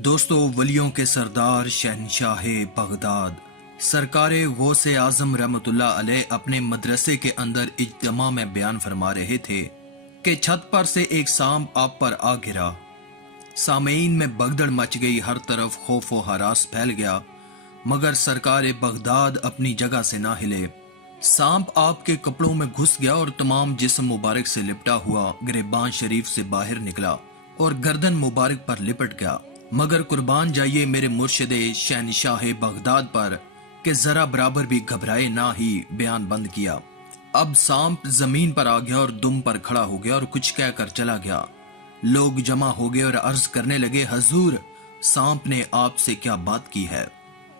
दोस्तों, वलियों के सरदार शहनशाह बगदाद सरकार गौस आजम रहमतुल्लाह अलैह अपने मदरसे के अंदर इज्तिमा में बयान फरमा रहे थे कि छत पर से एक सांप आप पर आ गिरा। सामईन में भगदड़ मच गई, हर तरफ खौफ व हरास फैल गया, मगर सरकार बगदाद अपनी जगह से ना हिले। सांप आपके कपड़ों में घुस गया और तमाम जिस्म मुबारक से लिपटा हुआ गिरबान शरीफ से बाहर निकला और गर्दन मुबारक पर लिपट गया। मगर कुर्बान जाइए मेरे मुर्शिद शहनशाह बगदाद पर कि जरा बराबर भी घबराए ना ही बयान बंद किया। अब सांप जमीन पर आ गया और दुम पर खड़ा हो गया और कुछ कहकर चला गया। लोग जमा हो गए और अर्ज करने लगे, हजूर, सांप ने आपसे क्या बात की है?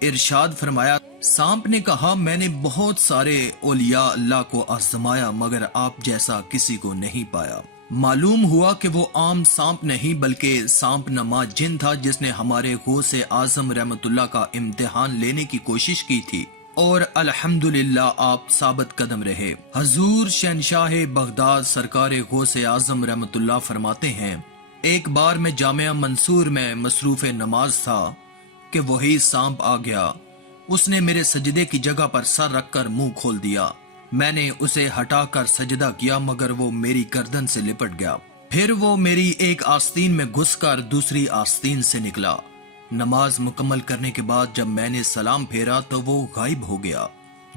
इरशाद फरमाया, सांप ने कहा, मैंने बहुत सारे औलिया अल्लाह को आजमाया मगर आप जैसा किसी को नहीं पाया। मालूम हुआ कि वो आम सांप नहीं बल्कि सांप नमा जिन था जिसने हमारे गौस आजम रहमतुल्लाह का इम्तिहान लेने की कोशिश की थी और अल्हम्दुलिल्लाह आप साबित कदम रहे। हजूर शहनशाह बगदाद सरकार गौस आजम रहमतुल्लाह फरमाते हैं, एक बार मैं जामिया मंसूर में मसरूफ नमाज था कि वही सांप आ गया। उसने मेरे सजदे की जगह पर सर रखकर मुंह खोल दिया। मैंने उसे हटाकर सजदा किया मगर वो मेरी गर्दन से लिपट गया। फिर वो मेरी एक आस्तीन में घुसकर दूसरी आस्तीन से निकला। नमाज मुकम्मल करने के बाद जब मैंने सलाम फेरा तो वो गायब हो गया।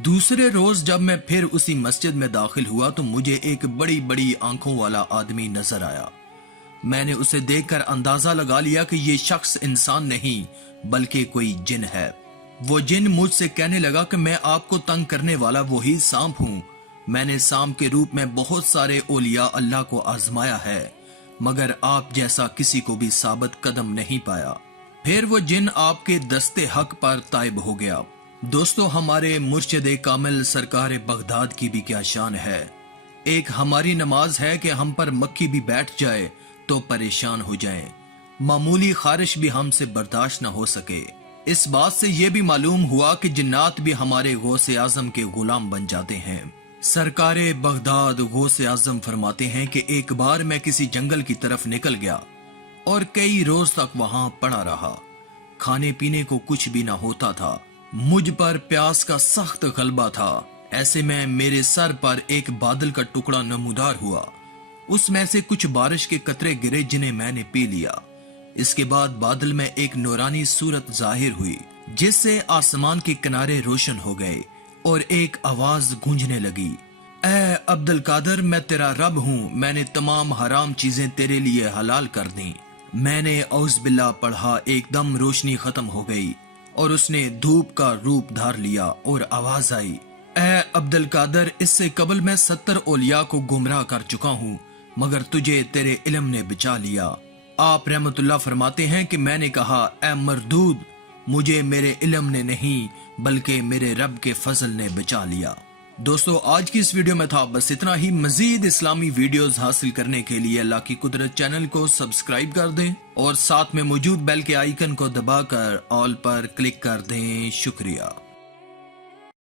दूसरे रोज जब मैं फिर उसी मस्जिद में दाखिल हुआ तो मुझे एक बड़ी बड़ी आंखों वाला आदमी नजर आया। मैंने उसे देखकर अंदाजा लगा लिया कि ये शख्स इंसान नहीं बल्कि कोई जिन है। वो जिन मुझसे कहने लगा कि मैं आपको तंग करने वाला वही सांप हूँ। मैंने सांप के रूप में बहुत सारे औलिया अल्लाह को आजमाया है मगर आप जैसा किसी को भी साबित कदम नहीं पाया। फिर वो जिन आपके दस्ते हक पर ताइब हो गया। दोस्तों, हमारे मुर्शिद कामिल सरकार बगदाद की भी क्या शान है। एक हमारी नमाज है कि हम पर मक्खी भी बैठ जाए तो परेशान हो जाएं, मामूली खारिश भी हमसे बर्दाश्त न हो सके। इस बात से यह भी मालूम हुआ कि जिन्नात भी हमारे गौस आजम के गुलाम बन जाते हैं। सरकार बगदाद गौस आजम फरमाते हैं कि एक बार मैं किसी जंगल की तरफ निकल गया और कई रोज तक वहां पड़ा रहा। खाने पीने को कुछ भी ना होता था। मुझ पर प्यास का सख्त गलबा था। ऐसे में मेरे सर पर एक बादल का टुकड़ा नमूदार हुआ। उसमें से कुछ बारिश के कतरे गिरे जिन्हें मैंने पी लिया। इसके बाद बादल में एक नूरानी सूरत जाहिर हुई जिससे आसमान के किनारे रोशन हो गए और एक आवाज गूंजने लगी, ऐ अब्दुल कादर, मैं तेरा रब हूँ, मैंने तमाम हराम चीजें तेरे लिए हलाल कर दी। मैंने औज़ बिल्लाह पढ़ा, एकदम रोशनी खत्म हो गई और उसने धूप का रूप धार लिया और आवाज आई, ऐ अब्दुल कादर, इससे कबल मैं 70 औलिया को गुमराह कर चुका हूँ मगर तुझे तेरे इल्म ने बचा लिया। आप रहमतुल्लाह फरमाते हैं कि मैंने कहा, ऐ मरदूद, मुझे मेरे इल्म ने नहीं बल्कि मेरे रब के फजल ने बचा लिया। दोस्तों, आज की इस वीडियो में था बस इतना ही। मजीद इस्लामी वीडियोस हासिल करने के लिए अल्लाह की कुदरत चैनल को सब्सक्राइब कर दें और साथ में मौजूद बेल के आइकन को दबाकर ऑल पर क्लिक कर दें। शुक्रिया।